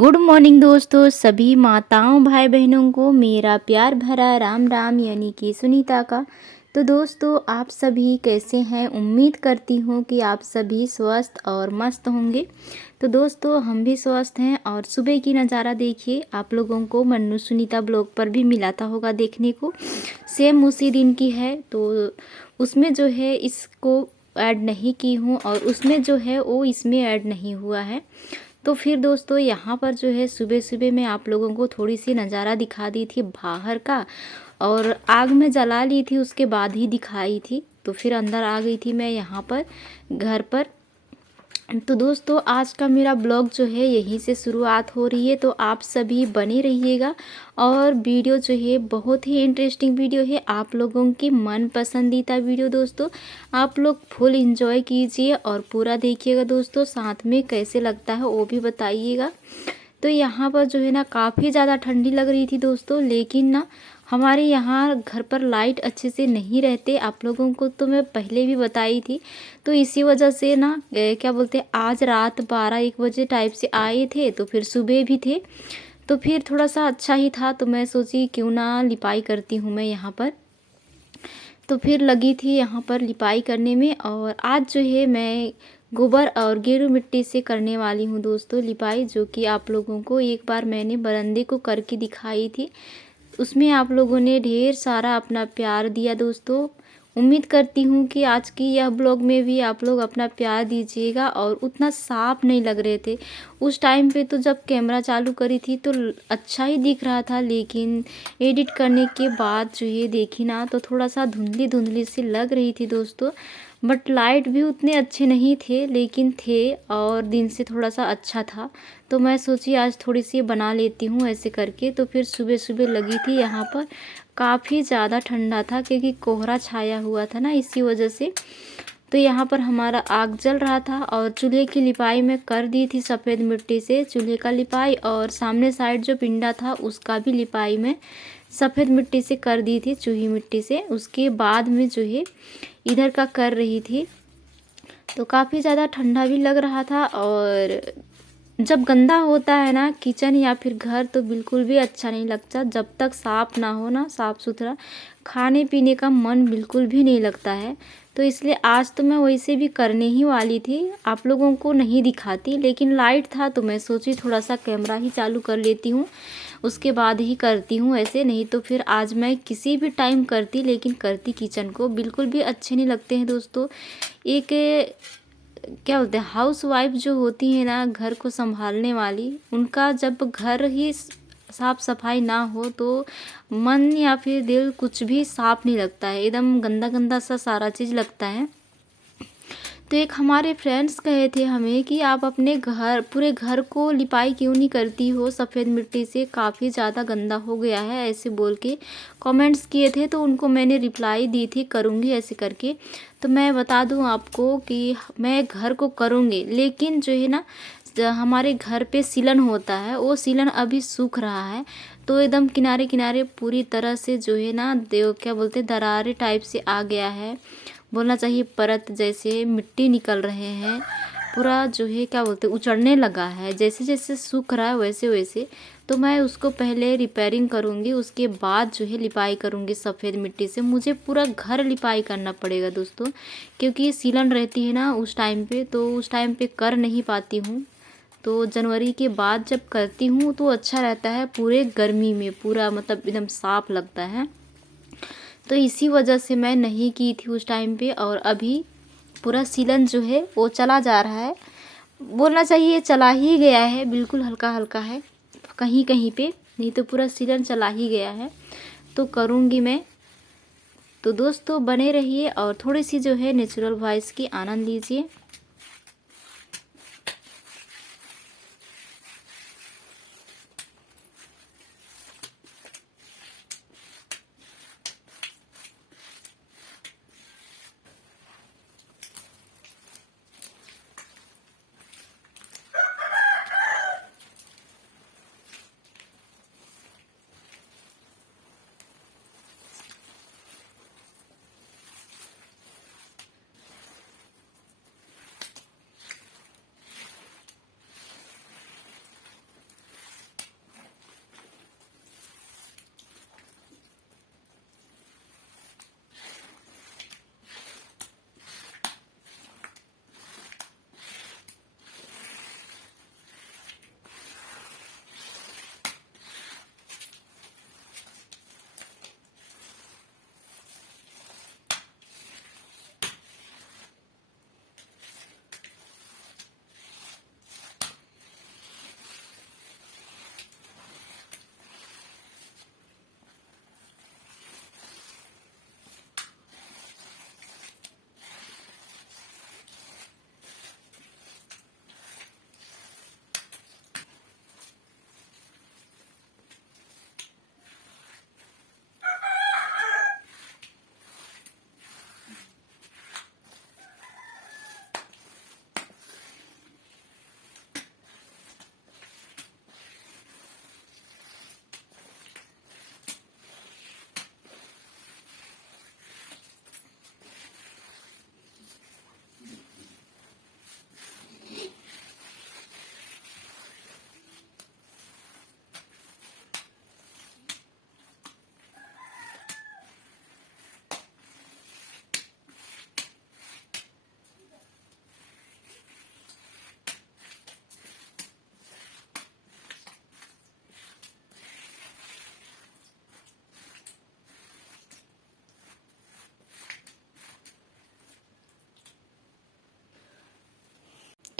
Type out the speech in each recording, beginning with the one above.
Good morning दोस्तों, सभी माताओं भाई बहनों को मेरा प्यार भरा राम राम यानी कि सुनीता का। तो दोस्तों, आप सभी कैसे हैं? उम्मीद करती हूँ कि आप सभी स्वस्थ और मस्त होंगे। तो दोस्तों, हम भी स्वस्थ हैं और सुबह की नज़ारा देखिए। आप लोगों को मन्नू सुनीता ब्लॉग पर भी मिला था होगा देखने को, सेम उसी दिन की है। तो उसमें जो है इसको ऐड नहीं की हूँ और उसमें जो है वो इसमें ऐड नहीं हुआ है। तो फिर दोस्तों, यहाँ पर जो है सुबह सुबह मैं आप लोगों को थोड़ी सी नज़ारा दिखा दी थी बाहर का, और आग में जला ली थी उसके बाद ही दिखाई थी। तो फिर अंदर आ गई थी मैं यहाँ पर घर पर। तो दोस्तों, आज का मेरा ब्लॉग जो है यहीं से शुरुआत हो रही है, तो आप सभी बने रहिएगा। और वीडियो जो है बहुत ही इंटरेस्टिंग वीडियो है, आप लोगों की मन पसंदीदा वीडियो। दोस्तों, आप लोग फुल एंजॉय कीजिए और पूरा देखिएगा दोस्तों। साथ में कैसे लगता है वो भी बताइएगा। तो यहाँ पर जो है ना काफ़ी ज़्यादा ठंडी लग रही थी दोस्तों, लेकिन ना हमारे यहाँ घर पर लाइट अच्छे से नहीं रहते। आप लोगों को तो मैं पहले भी बताई थी। तो इसी वजह से ना क्या बोलते, आज रात 12-1 बजे टाइप से आए थे, तो फिर सुबह भी थे। तो फिर थोड़ा सा अच्छा ही था, तो मैं सोची क्यों ना लिपाई करती हूँ मैं यहाँ पर। तो फिर लगी थी यहाँ पर लिपाई करने में। और आज जो है मैं गोबर और गेरू मिट्टी से करने वाली हूँ दोस्तों लिपाई, जो कि आप लोगों को एक बार मैंने बरामदे को करके दिखाई थी। उसमें आप लोगों ने ढेर सारा अपना प्यार दिया दोस्तों। उम्मीद करती हूँ कि आज की यह ब्लॉग में भी आप लोग अपना प्यार दीजिएगा। और उतना साफ नहीं लग रहे थे उस टाइम पे, तो जब कैमरा चालू करी थी तो अच्छा ही दिख रहा था, लेकिन एडिट करने के बाद जो ये देखी ना तो थोड़ा सा धुंधली धुंधली सी लग रही थी दोस्तों। बट लाइट भी उतने अच्छे नहीं थे, लेकिन थे और दिन से थोड़ा सा अच्छा था। तो मैं सोची आज थोड़ी सी बना लेती हूँ ऐसे करके। तो फिर सुबह सुबह लगी थी यहाँ पर। काफ़ी ज़्यादा ठंडा था क्योंकि कोहरा छाया हुआ था ना, इसी वजह से। तो यहाँ पर हमारा आग जल रहा था और चूल्हे की लिपाई मैं कर दी थी सफ़ेद मिट्टी से, चूल्हे का लिपाई। और सामने साइड जो पिंडा था उसका भी लिपाई मैं सफ़ेद मिट्टी से कर दी थी, चूही मिट्टी से। उसके बाद में जो है इधर का कर रही थी। तो काफ़ी ज़्यादा ठंडा भी लग रहा था। और जब गंदा होता है ना किचन या फिर घर, तो बिल्कुल भी अच्छा नहीं लगता। जब तक साफ़ ना हो ना, साफ़ सुथरा, खाने पीने का मन बिल्कुल भी नहीं लगता है। तो इसलिए आज तो मैं वैसे भी करने ही वाली थी, आप लोगों को नहीं दिखाती, लेकिन लाइट था तो मैं सोची थोड़ा सा कैमरा ही चालू कर लेती हूँ, उसके बाद ही करती हूँ ऐसे। नहीं तो फिर आज मैं किसी भी टाइम करती, लेकिन करती किचन को बिल्कुल भी अच्छे नहीं लगते हैं दोस्तों। एक क्या बोलते हैं, हाउस वाइफ जो होती है ना, घर को संभालने वाली, उनका जब घर ही साफ सफाई ना हो तो मन या फिर दिल कुछ भी साफ नहीं लगता है, एकदम गंदा गंदा सा सारा चीज़ लगता है। तो एक हमारे फ्रेंड्स कहे थे हमें कि आप अपने घर, पूरे घर को लिपाई क्यों नहीं करती हो सफ़ेद मिट्टी से, काफ़ी ज़्यादा गंदा हो गया है, ऐसे बोल के कमेंट्स किए थे। तो उनको मैंने रिप्लाई दी थी करूँगी ऐसे करके। तो मैं बता दूं आपको कि मैं घर को करूँगी, लेकिन जो है ना हमारे घर पे सीलन होता है, वो सीलन अभी सूख रहा है। तो एकदम किनारे किनारे पूरी तरह से जो है ना क्या बोलते, दरारे टाइप से आ गया है, बोलना चाहिए परत जैसे मिट्टी निकल रहे हैं। पूरा जो है क्या बोलते उचड़ने लगा है, जैसे जैसे सूख रहा है वैसे वैसे। तो मैं उसको पहले रिपेयरिंग करूँगी, उसके बाद जो है लिपाई करूँगी सफ़ेद मिट्टी से। मुझे पूरा घर लिपाई करना पड़ेगा दोस्तों, क्योंकि सीलन रहती है ना उस टाइम पे, तो उस टाइम पे कर नहीं पाती हूँ। तो जनवरी के बाद जब करती हूँ तो अच्छा रहता है, पूरे गर्मी में पूरा मतलब एकदम साफ लगता है। तो इसी वजह से मैं नहीं की थी उस टाइम पे। और अभी पूरा सीलन जो है वो चला जा रहा है, बोलना चाहिए चला ही गया है, बिल्कुल हल्का हल्का है कहीं कहीं पे, नहीं तो पूरा सीलन चला ही गया है। तो करूँगी मैं। तो दोस्तों बने रहिए और थोड़ी सी जो है नेचुरल वॉइस की आनंद लीजिए।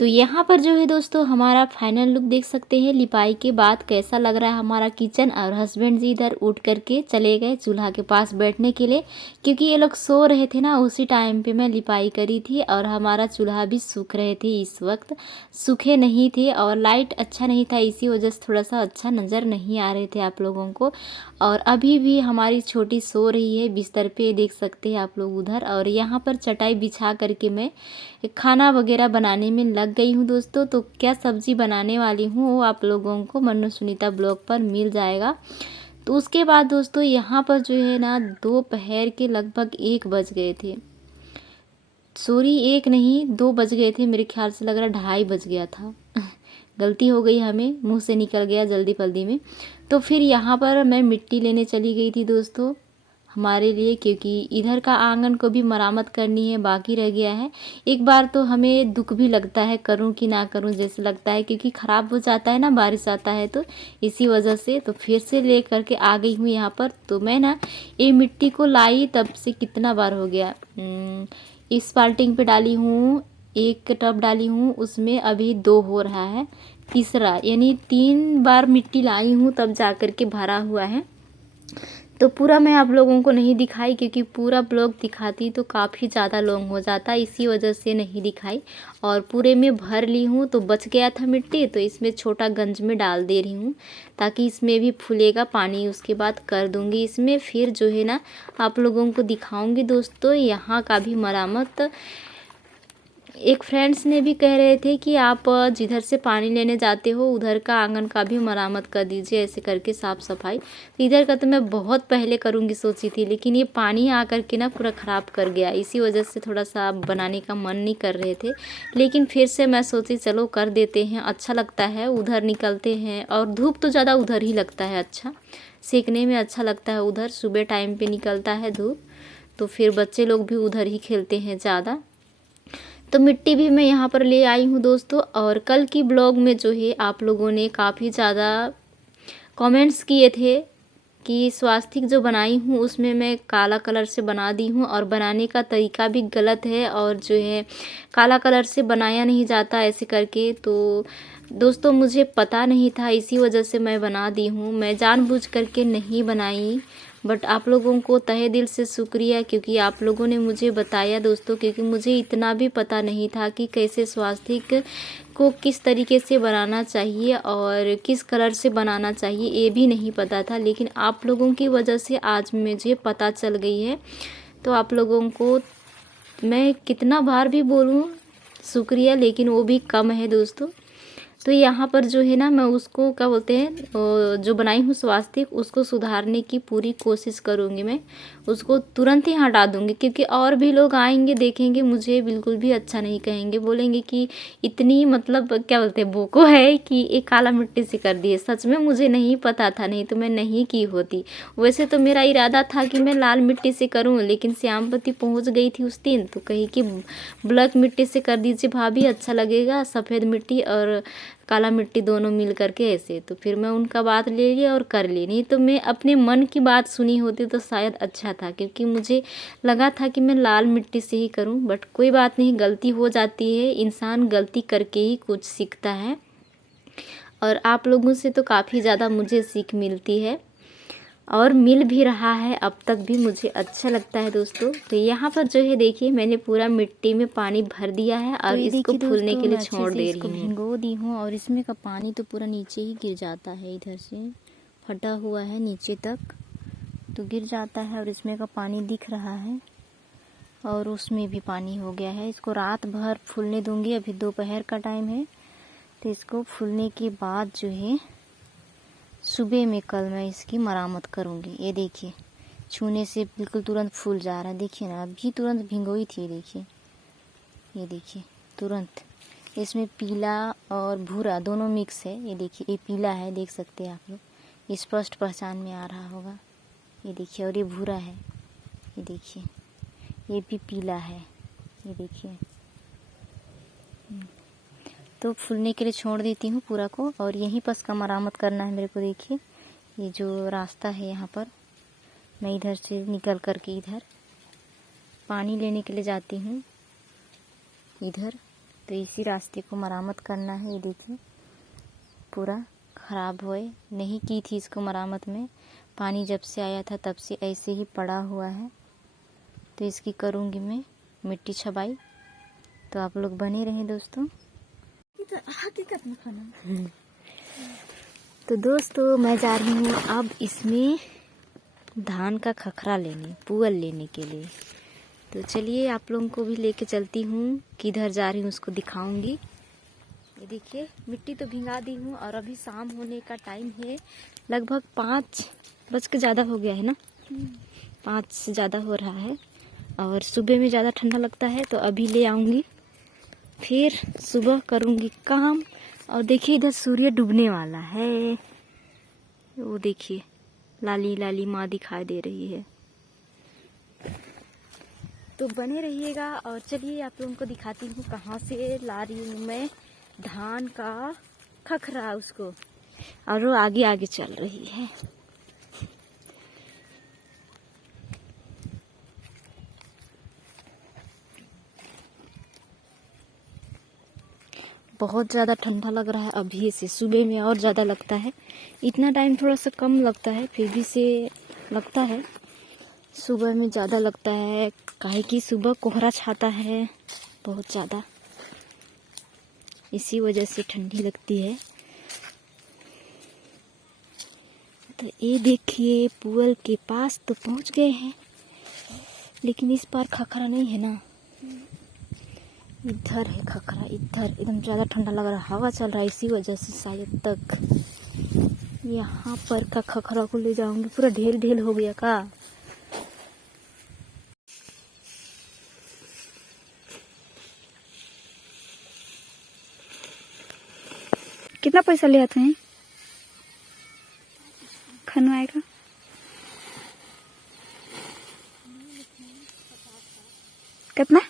तो यहाँ पर जो है दोस्तों हमारा फाइनल लुक देख सकते हैं लिपाई के बाद कैसा लग रहा है हमारा किचन। और हस्बैंड जी इधर उठ करके चले गए चूल्हा के पास बैठने के लिए, क्योंकि ये लोग सो रहे थे ना, उसी टाइम पे मैं लिपाई करी थी। और हमारा चूल्हा भी सूख रहे थे, इस वक्त सूखे नहीं थे और लाइट अच्छा नहीं था, इसी वजह से थोड़ा सा अच्छा नज़र नहीं आ रहे थे आप लोगों को। और अभी भी हमारी छोटी सो रही है बिस्तर पे, देख सकते हैं आप लोग उधर। और यहाँ पर चटाई बिछा करके मैं खाना वगैरह बनाने में लग गई हूँ दोस्तों। तो क्या सब्ज़ी बनाने वाली हूँ वो आप लोगों को मन्नू सुनीता ब्लॉग पर मिल जाएगा। तो उसके बाद दोस्तों यहाँ पर जो है ना दोपहर के लगभग 1 बज गए थे, सॉरी 1 नहीं 2 बज गए थे, मेरे ख्याल से लग रहा 2:30 बज गया था गलती हो गई, हमें मुंह से निकल गया जल्दी जल्दी में। तो फिर यहाँ पर मैं मिट्टी लेने चली गई थी दोस्तों हमारे लिए, क्योंकि इधर का आंगन को भी मरम्मत करनी है, बाकी रह गया है। एक बार तो हमें दुख भी लगता है करूं कि ना करूं जैसे लगता है, क्योंकि ख़राब हो जाता है ना बारिश आता है तो इसी वजह से। तो फिर से ले करके आ गई हूँ यहाँ पर। तो मैं ना ये मिट्टी को लाई तब से कितना बार हो गया, इस बाल्टी पे डाली हूँ, 1 टब डाली हूँ, उसमें अभी 2 हो रहा है, तीसरा यानी 3 बार मिट्टी लाई हूँ तब जा कर के भरा हुआ है। तो पूरा मैं आप लोगों को नहीं दिखाई, क्योंकि पूरा ब्लॉग दिखाती तो काफ़ी ज़्यादा लॉन्ग हो जाता, इसी वजह से नहीं दिखाई। और पूरे में भर ली हूँ, तो बच गया था मिट्टी, तो इसमें छोटा गंज में डाल दे रही हूँ ताकि इसमें भी फूलेगा पानी। उसके बाद कर दूँगी इसमें, फिर जो है ना आप लोगों को दिखाऊँगी दोस्तों यहाँ का भी मरम्मत। एक फ्रेंड्स ने भी कह रहे थे कि आप जिधर से पानी लेने जाते हो उधर का आंगन का भी मरम्मत कर दीजिए, ऐसे करके साफ़ सफाई। तो इधर का तो मैं बहुत पहले करूँगी सोची थी, लेकिन ये पानी आ कर के ना पूरा ख़राब कर गया, इसी वजह से थोड़ा सा बनाने का मन नहीं कर रहे थे। लेकिन फिर से मैं सोची चलो कर देते हैं, अच्छा लगता है, उधर निकलते हैं। और धूप तो ज़्यादा उधर ही लगता है, अच्छा सेकने में अच्छा लगता है उधर, सुबह टाइम पर निकलता है धूप, तो फिर बच्चे लोग भी उधर ही खेलते हैं ज़्यादा। तो मिट्टी भी मैं यहाँ पर ले आई हूँ दोस्तों। और कल की ब्लॉग में जो है आप लोगों ने काफ़ी ज़्यादा कमेंट्स किए थे कि स्वास्तिक जो बनाई हूँ उसमें मैं काला कलर से बना दी हूँ, और बनाने का तरीका भी गलत है, और जो है काला कलर से बनाया नहीं जाता ऐसे करके। तो दोस्तों मुझे पता नहीं था, इसी वजह से मैं बना दी हूँ, मैं जानबूझ करके नहीं बनाई। बट आप लोगों को तहे दिल से शुक्रिया, क्योंकि आप लोगों ने मुझे बताया दोस्तों, क्योंकि मुझे इतना भी पता नहीं था कि कैसे स्वास्तिक को किस तरीके से बनाना चाहिए और किस कलर से बनाना चाहिए, ये भी नहीं पता था। लेकिन आप लोगों की वजह से आज मुझे पता चल गई है। तो आप लोगों को मैं कितना बार भी बोलूँ शुक्रिया, लेकिन वो भी कम है दोस्तों। तो यहाँ पर जो है ना मैं उसको क्या बोलते हैं, जो बनाई हूँ स्वास्तिक उसको सुधारने की पूरी कोशिश करूँगी। मैं उसको तुरंत ही हटा दूँगी, क्योंकि और भी लोग आएंगे देखेंगे मुझे बिल्कुल भी अच्छा नहीं कहेंगे, बोलेंगे कि इतनी मतलब क्या बोलते हैं बोको है कि एक काला मिट्टी से कर दिए। सच में मुझे नहीं पता था, नहीं तो मैं नहीं की होती। वैसे तो मेरा इरादा था कि मैं लाल मिट्टी से करूँ, लेकिन श्यामपति पहुँच गई थी उस दिन, तो कही कि ब्लैक मिट्टी से कर दीजिए भाभी, अच्छा लगेगा, सफ़ेद मिट्टी और काला मिट्टी दोनों मिल करके ऐसे। तो फिर मैं उनका बात ले लिया और कर ली, नहीं तो मैं अपने मन की बात सुनी होती तो शायद अच्छा था, क्योंकि मुझे लगा था कि मैं लाल मिट्टी से ही करूं। बट कोई बात नहीं, गलती हो जाती है, इंसान गलती करके ही कुछ सीखता है। और आप लोगों से तो काफ़ी ज़्यादा मुझे सीख मिलती है और मिल भी रहा है, अब तक भी मुझे अच्छा लगता है दोस्तों। तो यहाँ पर जो है देखिए मैंने पूरा मिट्टी में पानी भर दिया है और तो इसको फूलने के लिए छोड़ दे रही हूँ। भिगो दी हूँ और इसमें का पानी तो पूरा नीचे ही गिर जाता है, इधर से फटा हुआ है नीचे तक तो गिर जाता है, और इसमें का पानी दिख रहा है और उसमें भी पानी हो गया है। इसको रात भर फूलने दूंगी, अभी दोपहर का टाइम है। तो इसको फूलने के बाद जो है सुबह में कल मैं इसकी मरम्मत करूँगी। ये देखिए छूने से बिल्कुल तुरंत फूल जा रहा है, देखिए ना, अभी तुरंत भिगोई थी, देखिए ये देखिए तुरंत। इसमें पीला और भूरा दोनों मिक्स है, ये देखिए ये पीला है, देख सकते हैं आप लोग, स्पष्ट पहचान में आ रहा होगा, ये देखिए। और ये भूरा है, ये देखिए, ये भी पीला है, ये देखिए। तो फूलने के लिए छोड़ देती हूँ पूरा को, और यहीं पर इसका मरम्मत करना है मेरे को। देखिए ये जो रास्ता है यहाँ पर, मैं इधर से निकल कर के इधर पानी लेने के लिए जाती हूँ इधर। तो इसी रास्ते को मरम्मत करना है। ये देखिए पूरा ख़राब हुए नहीं की थी इसको मरम्मत में, पानी जब से आया था तब से ऐसे ही पड़ा हुआ है। तो इसकी करूँगी मैं मिट्टी छबाई, तो आप लोग बने रहें दोस्तों। हकीकत में खाना। तो दोस्तों मैं जा रही हूँ अब इसमें धान का खखरा लेने, पुअल लेने के लिए। तो चलिए आप लोगों को भी लेके चलती हूँ, किधर जा रही हूँ उसको दिखाऊंगी। ये देखिए मिट्टी तो भिंगा दी हूँ और अभी शाम होने का टाइम है, लगभग 5 बज के ज़्यादा हो गया है ना, 5 से ज़्यादा हो रहा है। और सुबह में ज़्यादा ठंडा लगता है तो अभी ले आऊँगी, फिर सुबह करूँगी काम। और देखिए इधर सूर्य डूबने वाला है, वो देखिए लाली लाली माँ दिखाई दे रही है। तो बने रहिएगा और चलिए आप लोगों को दिखाती हूँ कहाँ से ला रही हूँ मैं धान का खखरा उसको, और वो आगे आगे चल रही है। बहुत ज़्यादा ठंडा लग रहा है अभी से, सुबह में और ज़्यादा लगता है, इतना टाइम थोड़ा सा कम लगता है, फिर भी से लगता है सुबह में ज़्यादा लगता है, काहे कि सुबह कोहरा छाता है बहुत ज़्यादा, इसी वजह से ठंडी लगती है। तो ये देखिए पुअल के पास तो पहुंच गए हैं, लेकिन इस बार खखरा नहीं है ना, इधर है खखरा, इधर एकदम ज़्यादा ठंडा लग रहा है, हवा चल रहा है, इसी वजह से शायद तक यहाँ पर का खखरा को ले जाऊंगी। पूरा ढेल ढेल हो गया का। कितना पैसा ले आते हैं खनवाए का? कितना?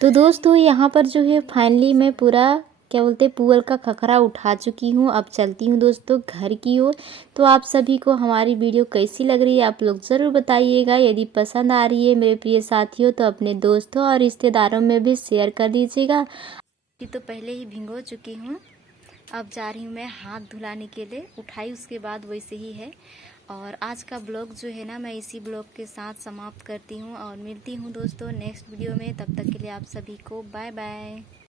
तो दोस्तों यहाँ पर जो है फाइनली मैं पूरा क्या बोलते पुअल का खखरा उठा चुकी हूँ। अब चलती हूँ दोस्तों घर की ओर। तो आप सभी को हमारी वीडियो कैसी लग रही है आप लोग ज़रूर बताइएगा। यदि पसंद आ रही है मेरे प्रिय साथियों तो अपने दोस्तों और रिश्तेदारों में भी शेयर कर दीजिएगा। तो पहले ही भिगो चुकी हूँ, अब जा रही हूँ मैं हाथ धुलाने के लिए, उठाई उसके बाद वैसे ही है। और आज का ब्लॉग जो है ना मैं इसी ब्लॉग के साथ समाप्त करती हूँ और मिलती हूँ दोस्तों नेक्स्ट वीडियो में। तब तक के लिए आप सभी को बाय बाय।